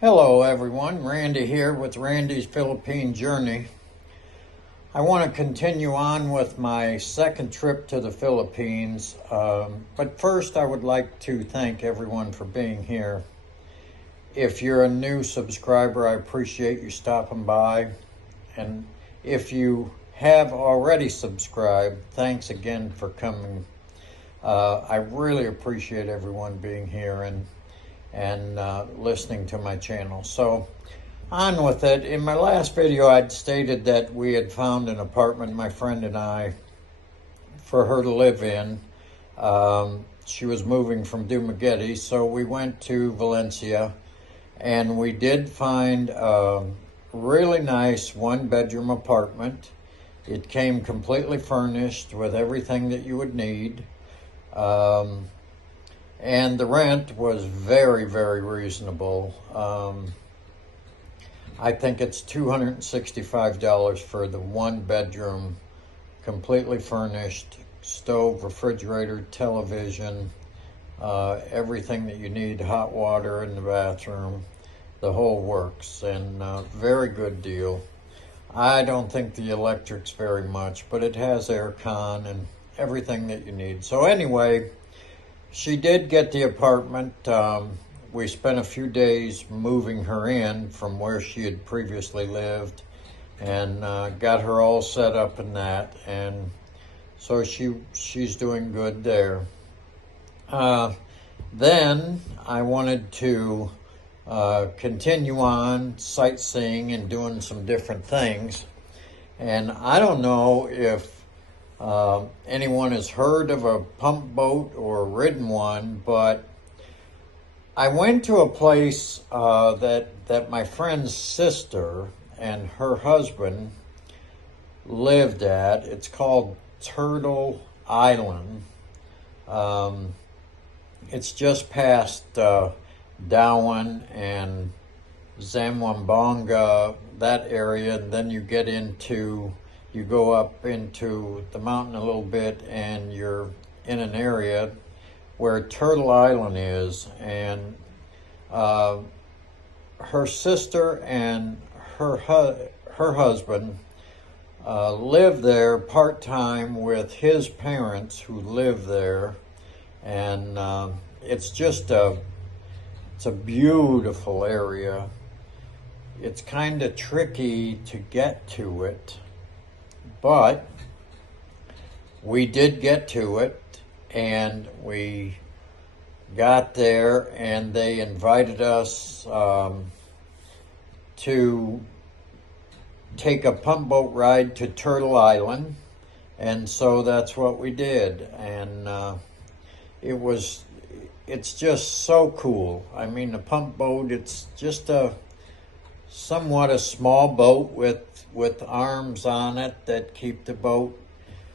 Hello everyone, Randy here with Randy's Philippine Journey. I want to continue on with my second trip to the Philippines, but first I would like to thank everyone for being here. If you're a new subscriber, I appreciate you stopping by, and if you have already subscribed, thanks again for coming. I really appreciate everyone being here and listening to my channel. So on with it. In my last video I'd stated that we had found an apartment, my friend and I, for her to live in. She was moving from Dumaguete, so we went to Valencia and we did find a really nice one-bedroom apartment. It came completely furnished with everything that you would need. And the rent was very, very reasonable. I think it's $265 for the one bedroom, completely furnished, stove, refrigerator, television, everything that you need, hot water in the bathroom, the whole works, and very good deal. I don't think the electric's very much, but it has air con and everything that you need. So anyway, she did get the apartment. We spent a few days moving her in from where she had previously lived and got her all set up in that. And so she's doing good there. Then I wanted to continue on sightseeing and doing some different things. And I don't know if anyone has heard of a pump boat or ridden one, but I went to a place that my friend's sister and her husband lived at. It's called Turtle Island. It's just past Dauin and Zamboanga, that area, and then you go up into the mountain a little bit and you're in an area where Turtle Island is. And her sister and her husband live there part-time with his parents who live there. And it's a beautiful area. It's kind of tricky to get to it, but we did get to it, and we got there and they invited us to take a pump boat ride to Turtle Island, and so that's what we did. And it's just so cool. I mean, the pump boat, it's just somewhat a small boat with arms on it that keep the boat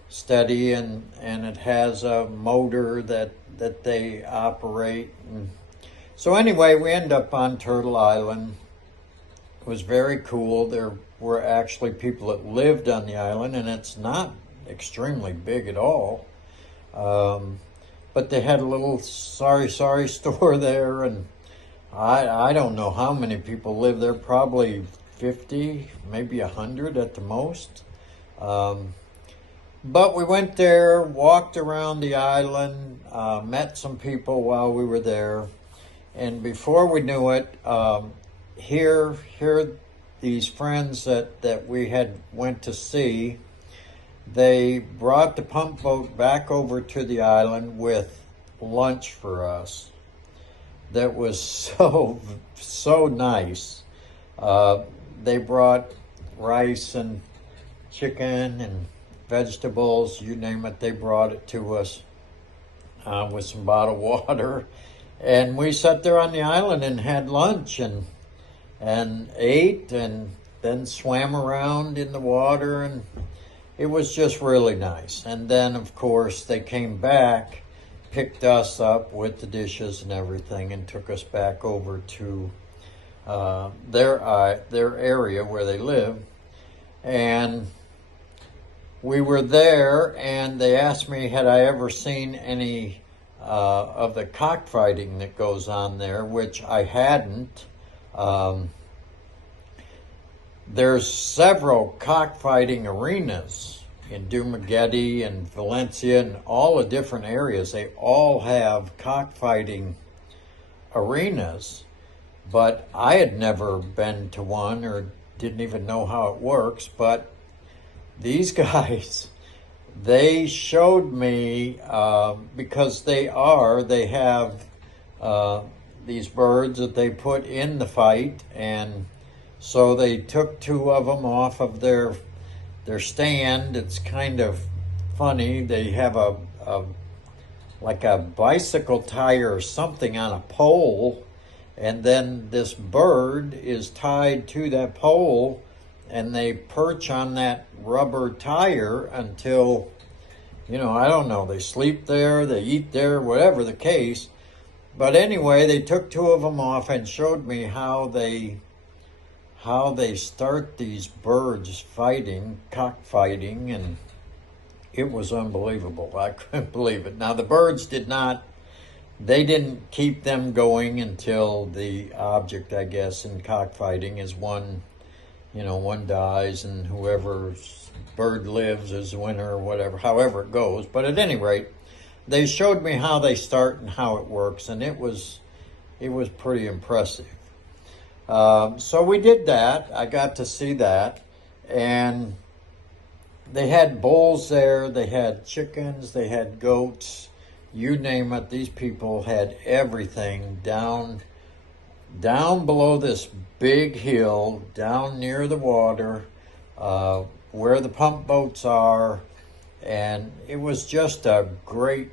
steady, and it has a motor that they operate. And so anyway, we end up on Turtle Island. It was very cool. There were actually people that lived on the island, and it's not extremely big at all. But they had a little sorry store there, and I don't know how many people live there, probably 50, maybe 100 at the most. But we went there, walked around the island, met some people while we were there. And before we knew it, here these friends that we had went to see, they brought the pump boat back over to the island with lunch for us. That was so nice. They brought rice and chicken and vegetables, you name it, they brought it to us with some bottled water. And we sat there on the island and had lunch and ate, and then swam around in the water, and it was just really nice. And then, of course, they came back, picked us up with the dishes and everything, and took us back over to their area where they live. And we were there, and they asked me, had I ever seen any of the cockfighting that goes on there, which I hadn't. Um, there's several cockfighting arenas in Dumaguete and Valencia and all the different areas. They all have cockfighting arenas, but I had never been to one or didn't even know how it works. But these guys, they showed me, because they have these birds that they put in the fight, and so they took two of them off of their stand. It's kind of funny. They have a like a bicycle tire or something on a pole, and then this bird is tied to that pole, and they perch on that rubber tire until, I don't know, they sleep there, they eat there, whatever the case. But anyway, they took two of them off and showed me how they start these birds fighting, cockfighting, and it was unbelievable. I couldn't believe it. Now, the birds didn't keep them going until the object, I guess, in cockfighting is one dies and whoever's bird lives is the winner or whatever, however it goes. But at any rate, they showed me how they start and how it works, and it was pretty impressive. So we did that. I got to see that, and they had bulls there, they had chickens, they had goats, you name it. These people had everything down below this big hill, down near the water, where the pump boats are, and it was just a great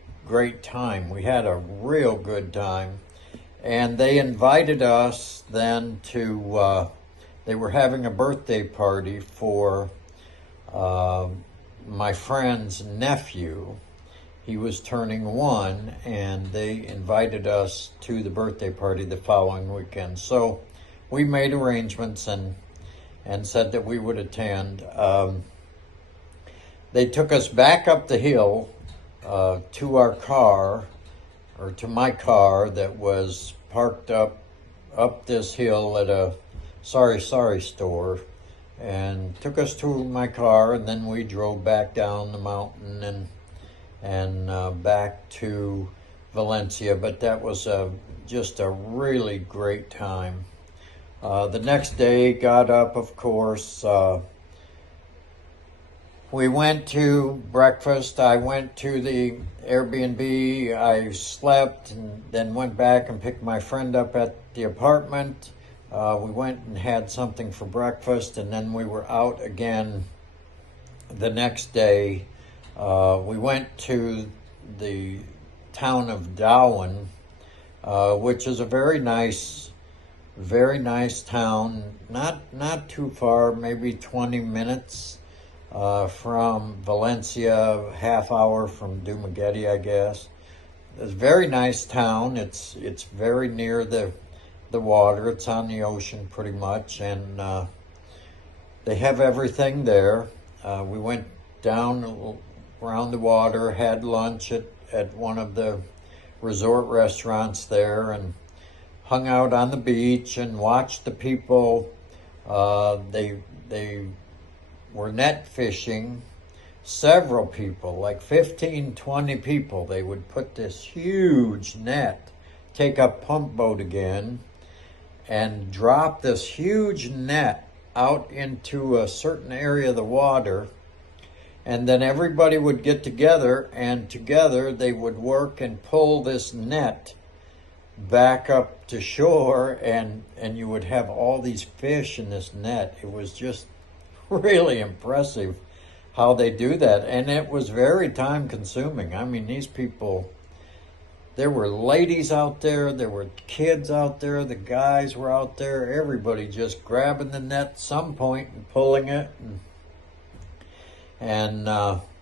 time. We had a real good time, and they invited us then to, they were having a birthday party for my friend's nephew. He was turning 1, and they invited us to the birthday party the following weekend. So we made arrangements and said that we would attend. They took us back up the hill to our car, or to my car that was parked up this hill at a Sorry store, and took us to my car, and then we drove back down the mountain and back to Valencia. But that was just a really great time. The next day, got up, of course. We went to breakfast. I went to the Airbnb. I slept and then went back and picked my friend up at the apartment. We went and had something for breakfast, and then we were out again the next day. We went to the town of Dauin, which is a very nice town. Not too far, maybe 20 minutes from Valencia, half hour from Dumaguete, I guess. It's a very nice town. It's very near the water. It's on the ocean pretty much, and they have everything there. We went down around the water, had lunch at one of the resort restaurants there, and hung out on the beach and watched the people. They were net fishing. Several people, like 15, 20 people. They would put this huge net, take a pump boat again, and drop this huge net out into a certain area of the water, and then everybody would get together, and together they would work and pull this net back up to shore, and you would have all these fish in this net. It was just really impressive how they do that, and it was very time consuming. I mean, these people, there were ladies out there, there were kids out there, the guys were out there, everybody just grabbing the net at some point and pulling it, and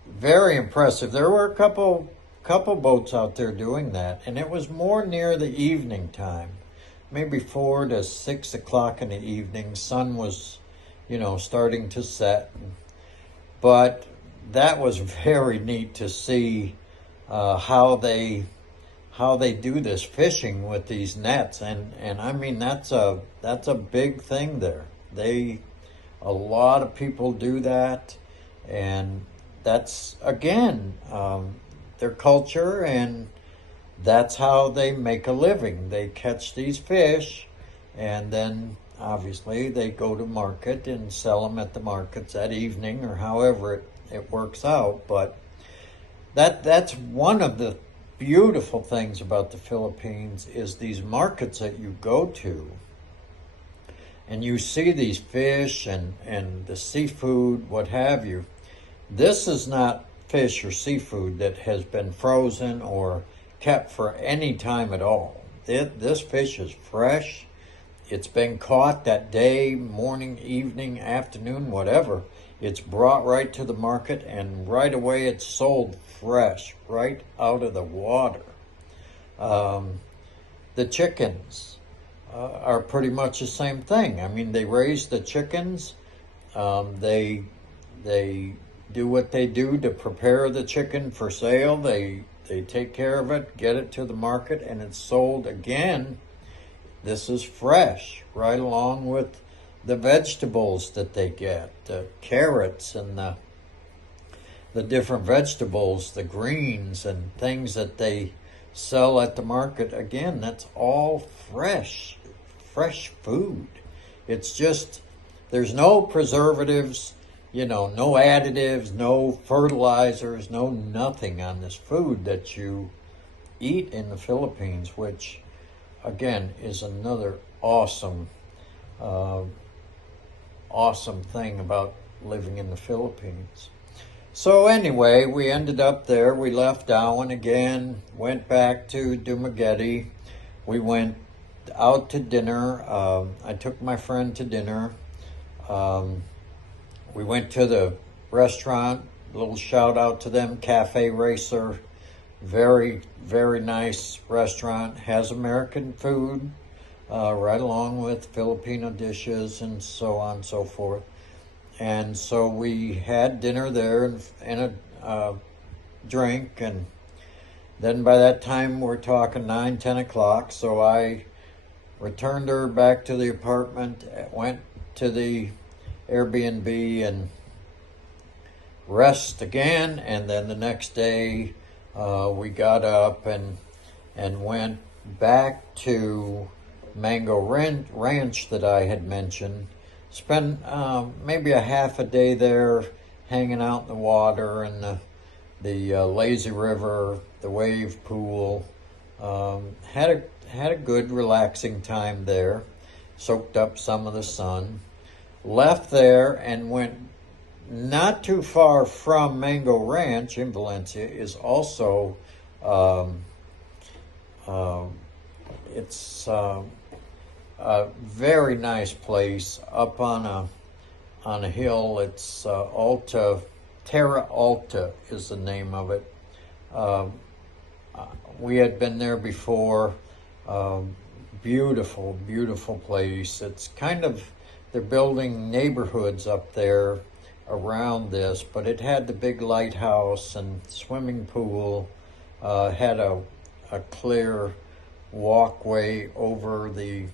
very impressive. There were a couple boats out there doing that, and it was more near the evening time, maybe 4 to 6 o'clock in the evening. Sun was, starting to set, but that was very neat to see how they how they do this fishing with these nets, and I mean that's a big thing there. A lot of people do that, and that's again their culture, and that's how they make a living. They catch these fish, and then obviously they go to market and sell them at the markets that evening or however it works out. But that's one of the beautiful things about the Philippines is these markets that you go to and you see these fish and the seafood, what have you. This is not fish or seafood that has been frozen or kept for any time at all. This fish is fresh. It's been caught that day, morning, evening, afternoon, whatever. It's brought right to the market, and right away it's sold fresh, right out of the water. The chickens are pretty much the same thing. I mean, they raise the chickens. They do what they do to prepare the chicken for sale. They take care of it, get it to the market, and it's sold again. This is fresh, right along with the vegetables that they get, the carrots and the different vegetables, the greens and things that they sell at the market. Again, that's all fresh food. It's just, there's no preservatives, no additives, no fertilizers, no nothing on this food that you eat in the Philippines, which again is another awesome thing about living in the Philippines. So anyway, we ended up there. We left Dauin again, went back to Dumaguete. We went out to dinner. I took my friend to dinner. We went to the restaurant, a little shout out to them, Cafe Racer. Very, very nice restaurant. Has American food, right along with Filipino dishes and so on and so forth. And so we had dinner there and a drink. And then by that time, we're talking 9, 10 o'clock. So I returned her back to the apartment, went to the Airbnb and rest again. And then the next day, we got up and went back to Mango Ranch that I had mentioned. Spent maybe a half a day there, hanging out in the water and the lazy river, the wave pool. Had a good relaxing time there. Soaked up some of the sun. Left there and went not too far from Mango Ranch in Valencia is also it's a very nice place up on a hill. It's Terra Alta is the name of it. We had been there before. Beautiful, beautiful place. It's kind of, they're building neighborhoods up there around this, but it had the big lighthouse and swimming pool, had a clear walkway over the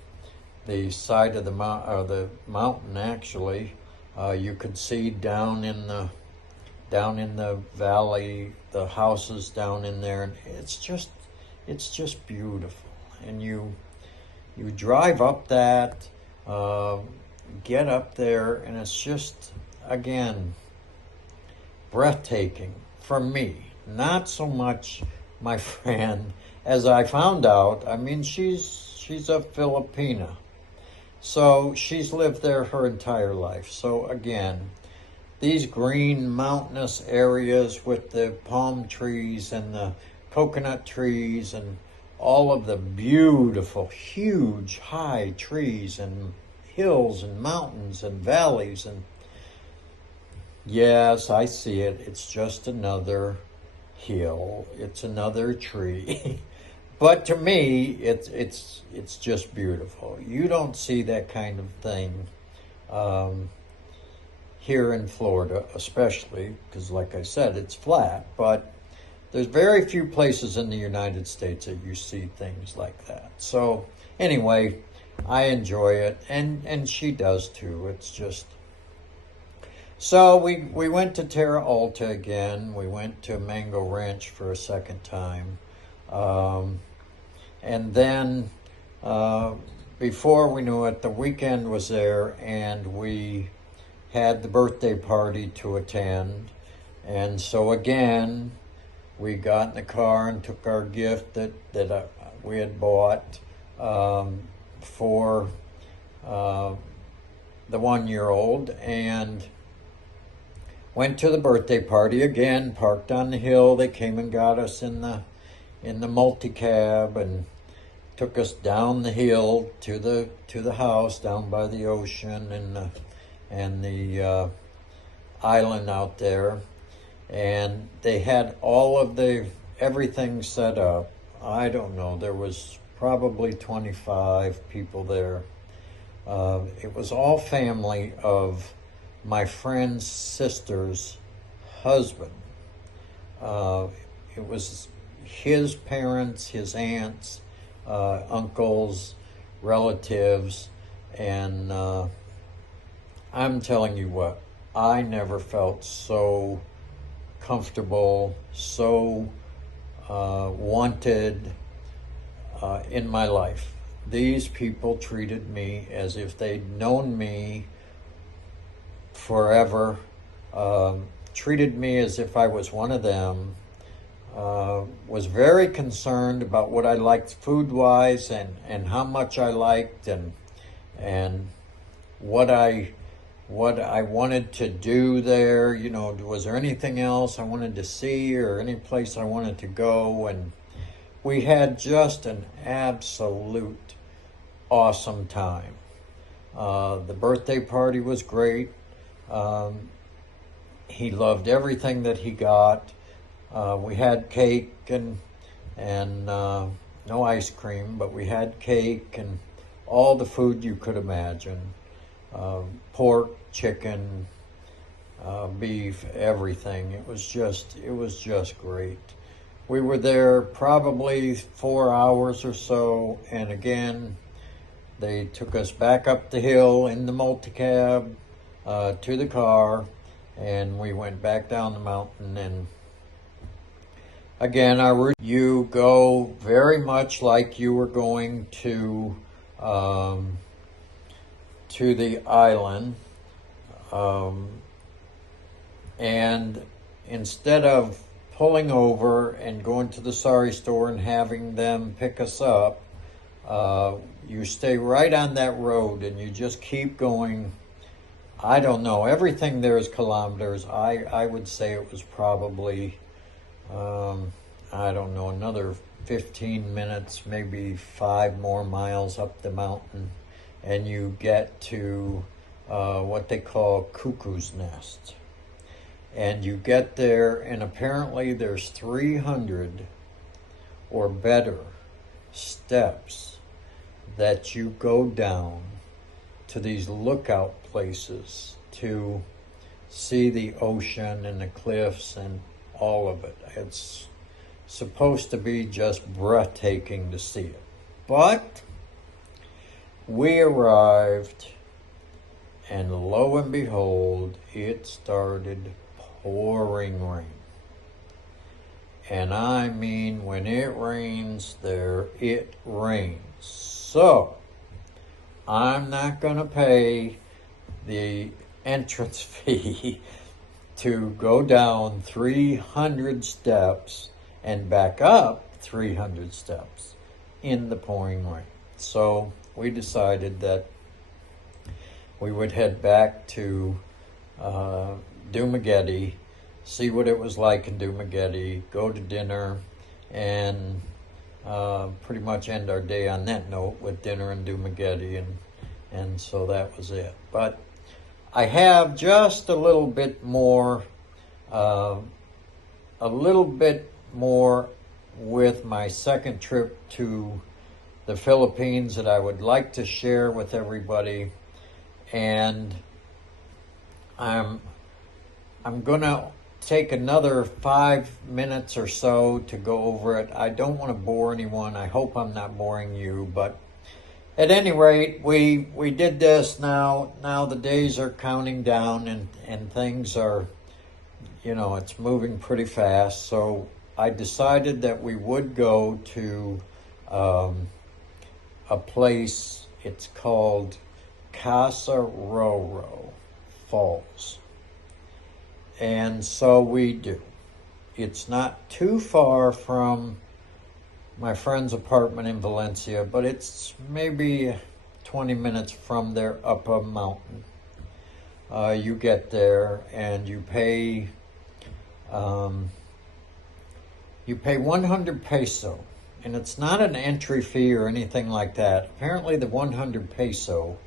side of the mountain. Actually, you could see down in the valley, the houses down in there, and it's just beautiful. And you drive up that, get up there, and it's just, again, breathtaking for me. Not so much my friend, as I found out. I mean, she's a Filipina, so she's lived there her entire life. So again, these green mountainous areas with the palm trees and the coconut trees and all of the beautiful, huge, high trees and hills and mountains and valleys. And yes, I see it. It's just another hill. It's another tree. But to me, it's just beautiful. You don't see that kind of thing here in Florida, especially because, like I said, it's flat. But there's very few places in the United States that you see things like that. So anyway, I enjoy it, and she does too. It's just, so we went to Terra Alta again. We went to Mango Ranch for a second time. And then before we knew it, the weekend was there, and we had the birthday party to attend. And so again, we got in the car and took our gift that we had bought for the 1-year-old, and went to the birthday party again. Parked on the hill. They came and got us in the multi-cab and took us down the hill to the house down by the ocean and the island out there. And they had all of everything set up. I don't know, there was probably 25 people there. It was all family of my friend's sister's husband. It was his parents, his aunts, uncles, relatives, and I'm telling you what, I never felt so comfortable, so wanted in my life. These people treated me as if they'd known me forever, treated me as if I was one of them, was very concerned about what I liked food-wise and how much I liked and what I wanted to do there. You know, was there anything else I wanted to see or any place I wanted to go? And we had just an absolute awesome time. The birthday party was great. He loved everything that he got. We had cake and no ice cream, but we had cake and all the food you could imagine. Pork, chicken, beef, everything. It was just great. We were there probably 4 hours or so, and again, they took us back up the hill in the multi-cab to the car, and we went back down the mountain. And again, our route, you go very much like you were going to the island, and instead of pulling over and going to the sari store and having them pick us up, you stay right on that road and you just keep going. I don't know, everything there is kilometers. I would say it was probably, I don't know, another 15 minutes, maybe 5 more miles up the mountain, and you get to what they call Cuckoo's Nest. And you get there, and apparently there's 300 or better steps that you go down to these lookout places to see the ocean and the cliffs and all of it. It's supposed to be just breathtaking to see it. But we arrived, and lo and behold, it started pouring rain. And I mean, when it rains there, it rains. So I'm not going to pay the entrance fee to go down 300 steps and back up 300 steps in the pouring rain. So we decided that we would head back to Dumaguete, see what it was like in Dumaguete, go to dinner, and pretty much end our day on that note with dinner in Dumaguete, and so that was it. But I have just a little bit more with my second trip to the Philippines that I would like to share with everybody, and I'm gonna take another 5 minutes or so to go over it. I don't want to bore anyone. I hope I'm not boring you, but at any rate, we did this. Now the days are counting down, and things are, it's moving pretty fast. So I decided that we would go to a place. It's called Casaroro Falls. And so we do. It's not too far from my friend's apartment in Valencia, but it's maybe 20 minutes from there up a mountain. You get there and you pay 100 peso, and it's not an entry fee or anything like that. Apparently the 100 peso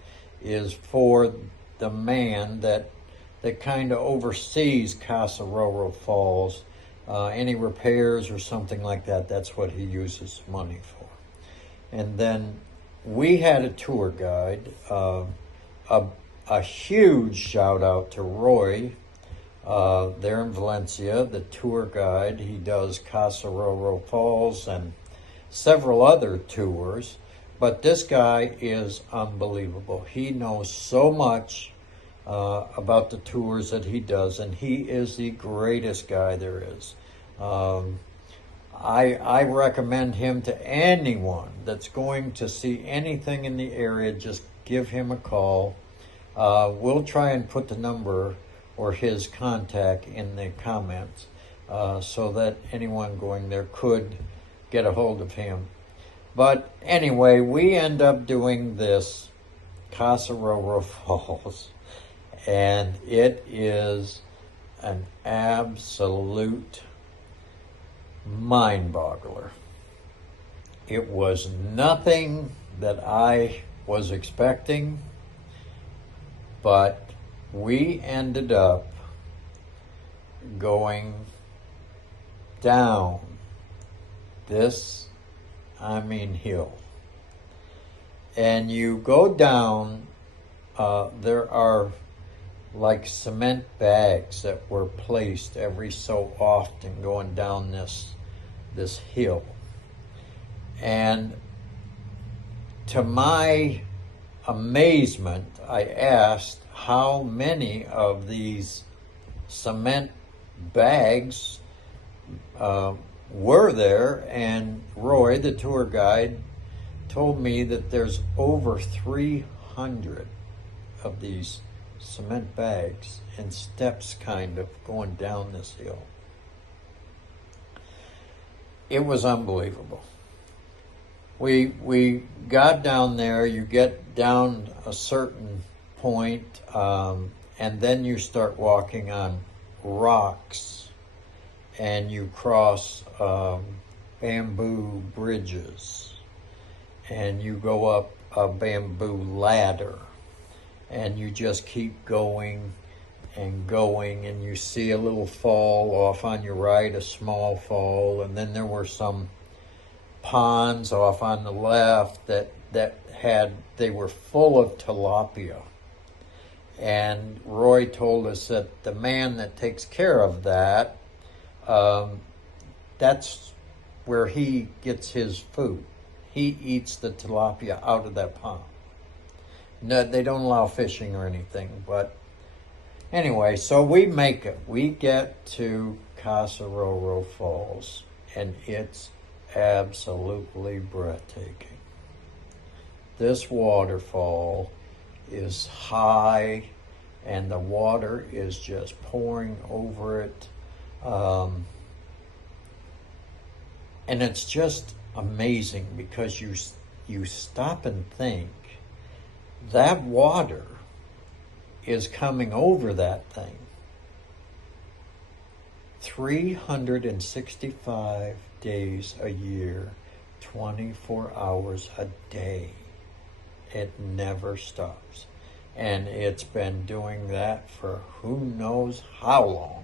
is for the man that kind of oversees Casaroro Falls. Any repairs or something like that, that's what he uses money for. And then we had a tour guide. A huge shout out to Roy there in Valencia, the tour guide. He does Casaroro Falls and several other tours, but this guy is unbelievable. He knows so much about the tours that he does, and he is the greatest guy there is. I recommend him to anyone that's going to see anything in the area. Just give him a call. We'll try and put the number or his contact in the comments so that anyone going there could get a hold of him. But anyway, we end up doing this Casaroro Falls, and it is an absolute mind-boggler. It was nothing that I was expecting, but we ended up going down this, hill. And you go down, there are like cement bags that were placed every so often going down this hill. And to my amazement, I asked how many of these cement bags were there, and Roy, the tour guide, told me that there's over 300 of these cement bags and steps kind of going down this hill. It was unbelievable. We got down there. You get down a certain point, and then you start walking on rocks, and you cross bamboo bridges, and you go up a bamboo ladder, and you just keep going and going, and you see a little fall off on your right, a small fall, and then there were some ponds off on the left that they were full of tilapia. And Roy told us that the man that takes care of that, that's where he gets his food. He eats the tilapia out of that pond. No, they don't allow fishing or anything, but anyway, so we make it. We get to Casaroro Falls, and it's absolutely breathtaking. This waterfall is high, and the water is just pouring over it. And it's just amazing because you stop and think, that water is coming over that thing 365 days a year, 24 hours a day. It never stops. And it's been doing that for who knows how long.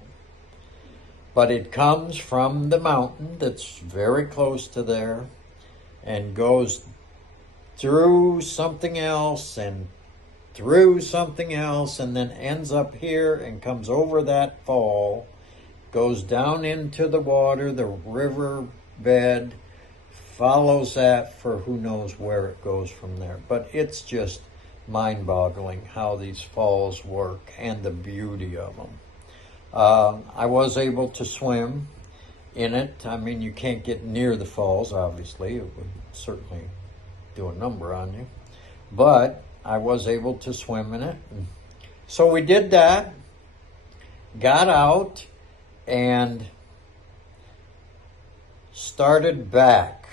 But it comes from the mountain that's very close to there and goes through something else and through something else, and then ends up here and comes over that fall goes down into the water, the river bed, follows that for who knows where it goes from there. But it's just mind-boggling how these falls work and the beauty of them. I was able to swim in it. I mean, you can't get near the falls, obviously. It would certainly do a number on you. But I was able to swim in it. So we did that, got out, and started back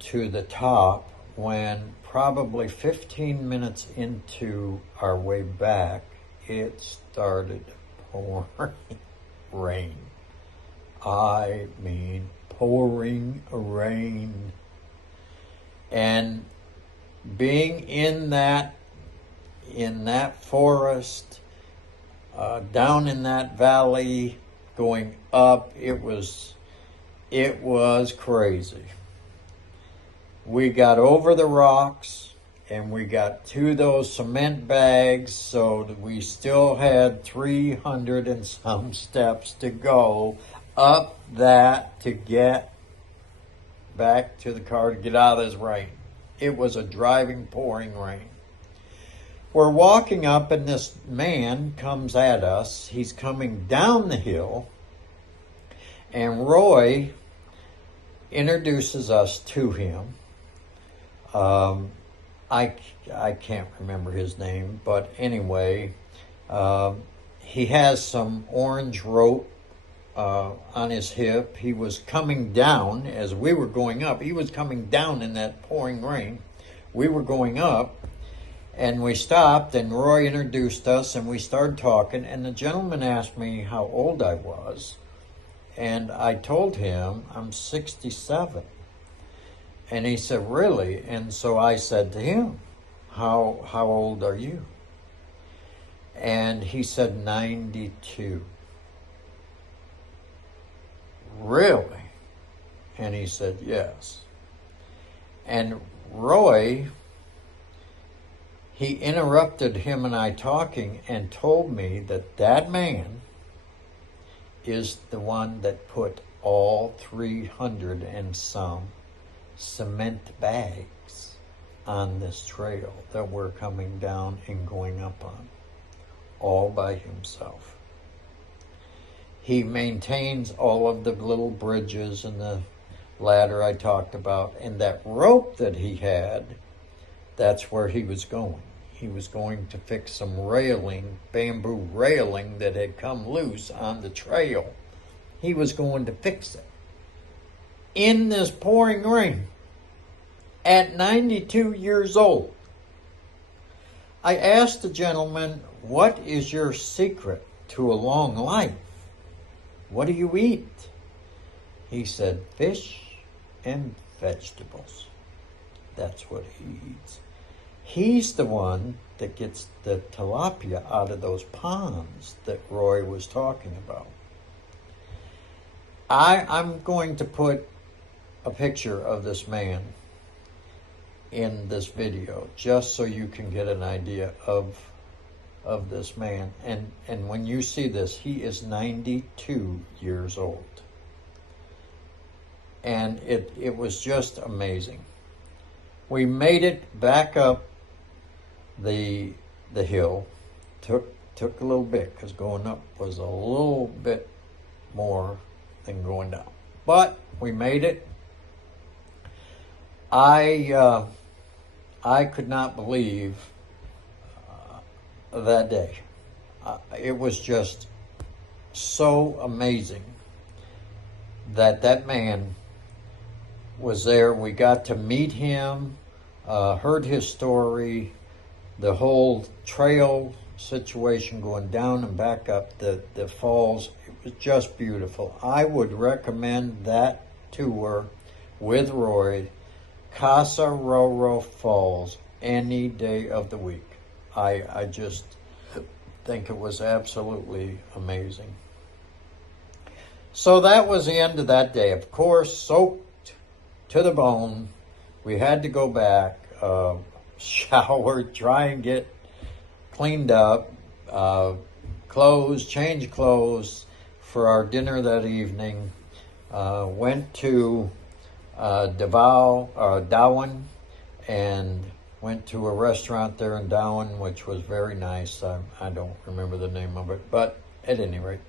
to the top when probably 15 minutes into our way back, it started pouring rain. I mean, pouring rain. And being in that forest, down in that valley, going up, it was crazy. We got over the rocks and we got to those cement bags, so that we still had 300 and some steps to go up that to get back to the car to get out of this rain. It was a driving, pouring rain. We're walking up and this man comes at us. He's coming down the hill, and Roy introduces us to him. I can't remember his name, but anyway, he has some orange rope on his hip. He was coming down as we were going up. He was coming down in that pouring rain. We were going up, and we stopped, and Roy introduced us, and we started talking, and the gentleman asked me how old I was, and I told him I'm 67. And he said, really? And so I said to him, how old are you? And he said, 92. Really? And he said, yes. And Roy, he interrupted him and I talking and told me that that man is the one that put all 300 and some cement bags on this trail that we're coming down and going up on, all by himself. He maintains all of the little bridges and the ladder I talked about, and that rope that he had, that's where he was going. He was going to fix some railing, bamboo railing that had come loose on the trail. He was going to fix it in this pouring rain at 92 years old. I asked the gentleman, what is your secret to a long life? What do you eat? He said, fish and vegetables. That's what he eats. He's the one that gets the tilapia out of those ponds that Roy was talking about. I'm going to put a picture of this man in this video just so you can get an idea of this man. And when you see this, he is 92 years old. And it was just amazing. We made it back up the hill. Took a little bit because going up was a little bit more than going down. But we made it. I could not believe that day. It was just so amazing that man was there. We got to meet him, heard his story, the whole trail situation going down and back up the falls. It was just beautiful. I would recommend that tour with Roy, Casaroro Falls, any day of the week. I just think it was absolutely amazing. So that was the end of that day. Of course, soaked to the bone. We had to go back, shower, try and get cleaned up, clothes, change clothes, for our dinner that evening. Went to Dauin, and went to a restaurant there in Dauin, which was very nice. I don't remember the name of it, but at any rate,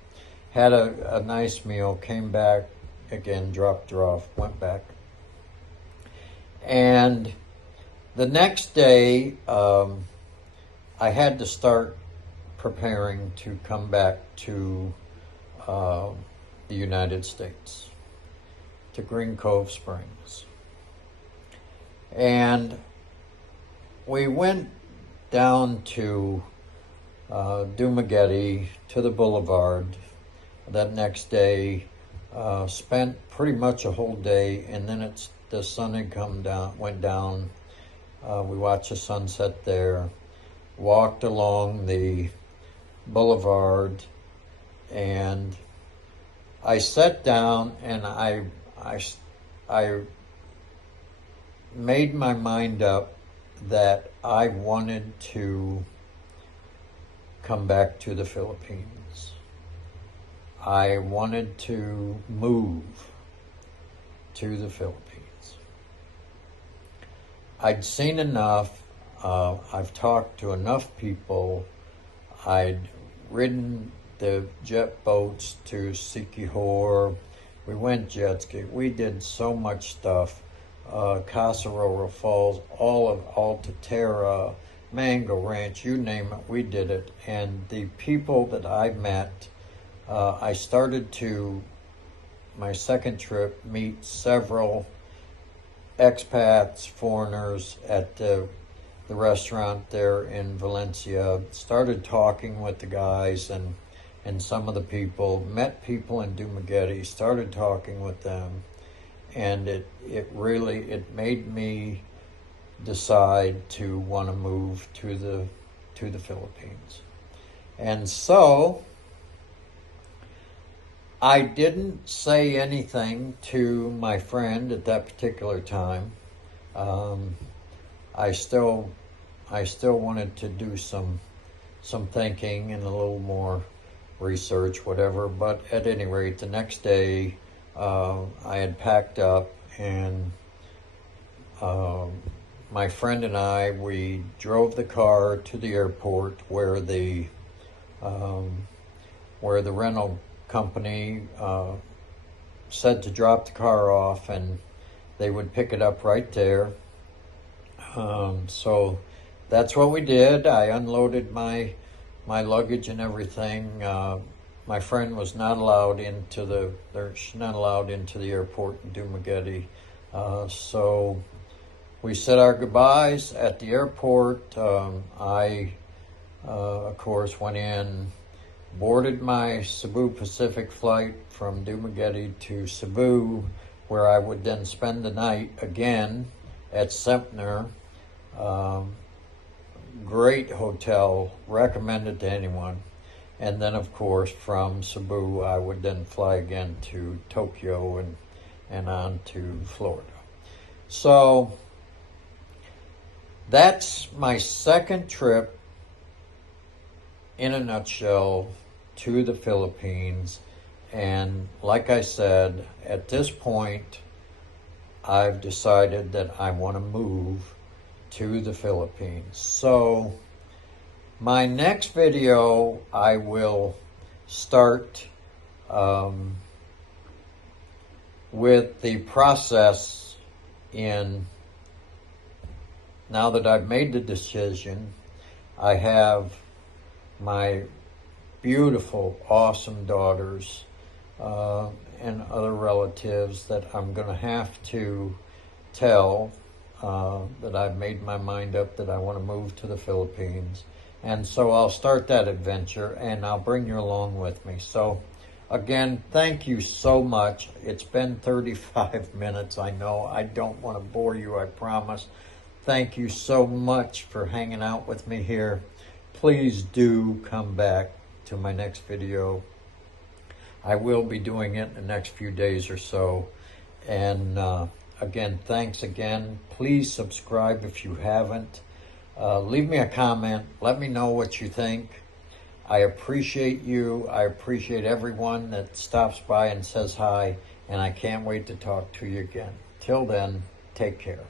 had a nice meal, came back, again, dropped her off, went back. And the next day, I had to start preparing to come back to the United States, to Green Cove Springs. And we went down to Dumaguete, to the boulevard that next day, spent pretty much a whole day, and then the sun had went down. We watched the sunset there, walked along the boulevard, and I sat down and I made my mind up that I wanted to come back to the Philippines. I wanted to move to the Philippines. I'd seen enough. I've talked to enough people. I'd ridden the jet boats to Siquijor. We went jet ski. We did so much stuff. Casaroro Falls, all of Alta, Mango Ranch, you name it, we did it. And the people that I met, I started to, my second trip, meet several expats, foreigners at the restaurant there in Valencia. Started talking with the guys and some of the people, met people in Dumaguete, started talking with them. And it made me decide to want to move to the Philippines. And so I didn't say anything to my friend at that particular time. I still wanted to do some thinking and a little more research, whatever. But at any rate, the next day, I had packed up, and my friend and I, we drove the car to the airport where the rental company said to drop the car off, and they would pick it up right there. So that's what we did. I unloaded my luggage and everything. My friend was not allowed into she's not allowed into the airport in Dumaguete. So we said our goodbyes at the airport. I, of course, went in, boarded my Cebu Pacific flight from Dumaguete to Cebu, where I would then spend the night again at Sempner. Great hotel, recommended to anyone. And then, of course, from Cebu, I would then fly again to Tokyo and on to Florida. So that's my second trip, in a nutshell, to the Philippines. And like I said, at this point, I've decided that I want to move to the Philippines. So my next video, I will start with the process now that I've made the decision. I have my beautiful, awesome daughters and other relatives that I'm going to have to tell that I've made my mind up that I want to move to the Philippines. And so I'll start that adventure, and I'll bring you along with me. So again, thank you so much. It's been 35 minutes. I know I don't want to bore you, I promise. Thank you so much for hanging out with me here. Please do come back to my next video. I will be doing it in the next few days or so. And again, thanks again. Please subscribe if you haven't. Leave me a comment. Let me know what you think. I appreciate you. I appreciate everyone that stops by and says hi, and I can't wait to talk to you again. Till then, take care.